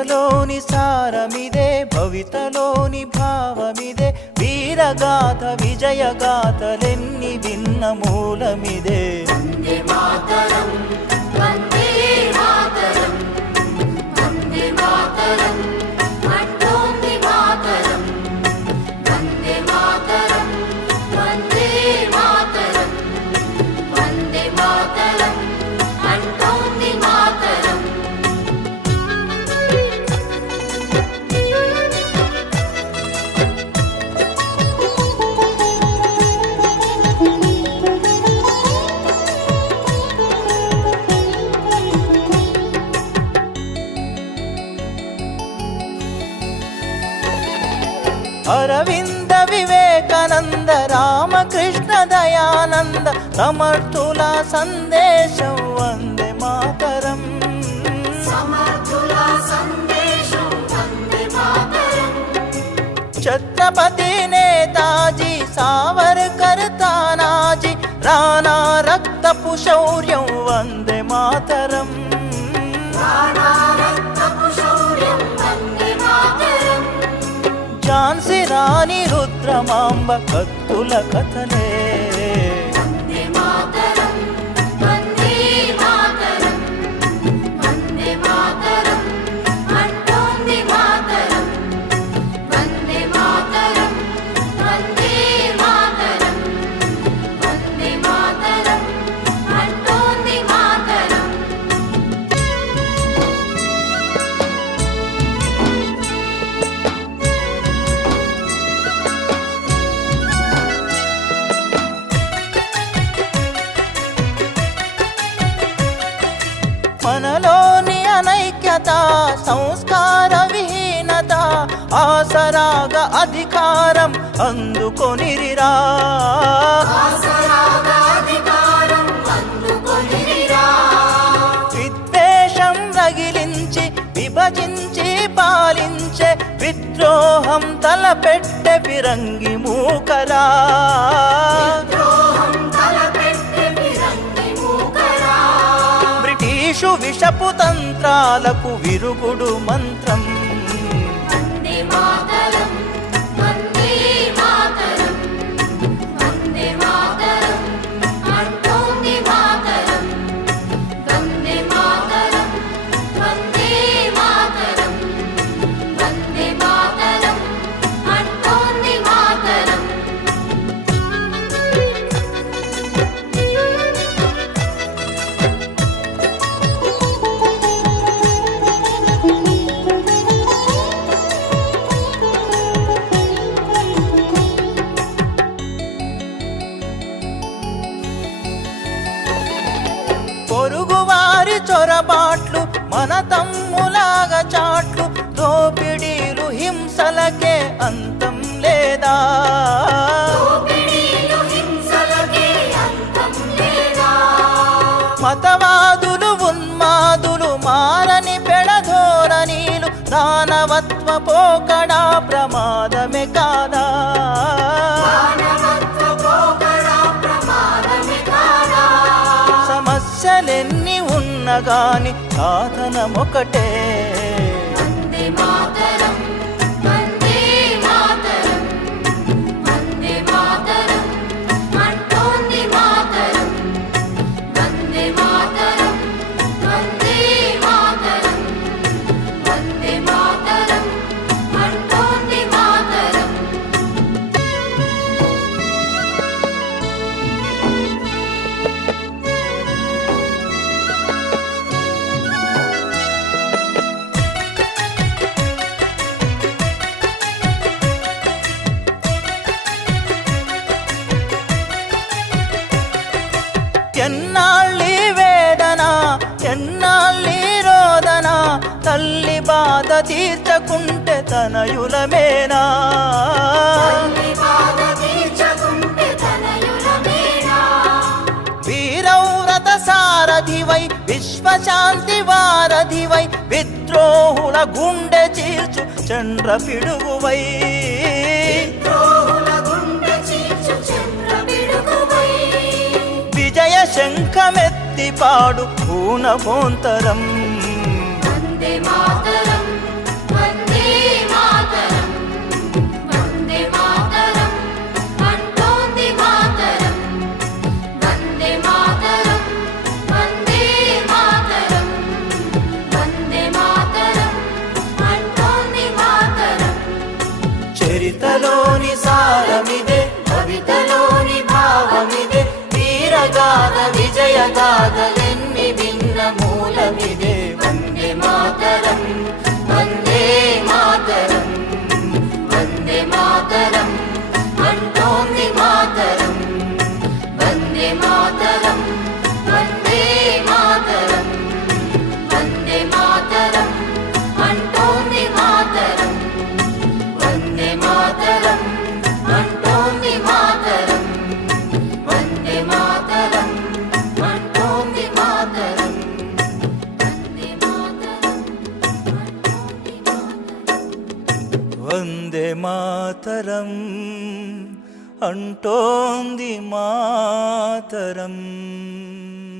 కవితలోని సారమిదే, భవితలోని భావమిదే, వీరగాథ విజయగాథలెన్ని భిన్న మూలమిదే. వందే మాతరం వందే మాతరం వందే మాతరం అంటోంది మాతరం. వందే మాతరం వందే మాతరం వందే మాతరం అంటోంది మాతరం. అరవింద వివేకానంద రామకృష్ణ దయానంద సమర్థుల సందేశం వందే మాతరం. సమర్థుల సందేశం వందే మాతరం. ఛత్రపతి నేతాజీ సావర్కర్ తానాజీ రాణా రక్తపు శౌర్యం వందే మాతరం. రాణా రక్తపు శౌర్యం వందే మాతరం. ఝాన్సీ రాణి రుద్రమాంబ కత్తుల కథలే. వందే మాతరం వందే మాతరం వందే మాతరం అంటోంది మాతరం. వందే మాతరం వందే మాతరం వందే మాతరం అంటోంది మాతరం. మనలోని అనైక్యత సంస్కార విహీనత ఆసరాగా అధికారం అందుకొనిరిరా. ఆసరాగా అధికారం అందుకొనిరా. విద్వేషం రగిలించి విభజించి పాలించే విద్రోహం తలపెట్టె ఫిరంగి మూకరా. ద్రోహం తలపెట్టె ఫిరంగి మూకరా. బ్రిటిషు విషపు తంత్రాలకు విరుగుడు మంత్రం. వందే మాతరం వందే మాతరం వందే మాతరం అంటోంది మాతరం. వందే మాతరం వందే మాతరం వందే మాతరం అంటోంది మాతరం. పొరుగువారి చొరబాట్లు మన తమ్ములాగా చాట్లు, దోపిడీలు హింసలకే అంతం లేదా. దోపిడీలు హింసలకే అంతం లేదా. మతవాదులు ఉన్మాదులు మారని పెడధోరణీలు దానవత్వ పోకడా ప్రమాదమే కాదా. మానవత్వ పోకడా ప్రమాదమే కాదా. సమస్యలెన్ని ఉన్నగాని సాధనమొకటే. వందే మాతరం వందే మాతరం వందే మాతరం అంటోంది మాతరం. వందే మాతరం వందే మాతరం వందే మాతరం అంటోంది మాతరం. ఎన్నాళ్ళీ వేదన ఎన్నాళ్ళీ రోదన, తల్లి బాధ తీర్చకుంటే తనయులమేనా. తల్లి బాధ తీర్చకుంటే తనయులమేనా. వీరవ్రత సారథివై విశ్వశాంతి వారధివై విద్రోహుల గుండె చీల్చు చంద్ర పిడుగువై. ద్రోహుల గుండె చీల్చు చంద్ర పిడుగువై. విజయ శంఖమెత్తి పాడు పూనభోంతరం. వందే మాతరం గాథలెన్ని విన్న మూలమిదే వందే మాతరం వందే మాతరం వందే మాతరం అంటోంది మాతరం వందే మాతరం వందే మాతరం వందే మాతరం అంటోంది మాతరం వందే మాతరం అంటోంది మాతరం వందే మాతరం అంటోంది మాతరం వందే మాతరం వందే మాతరం అంటోంది మాతరం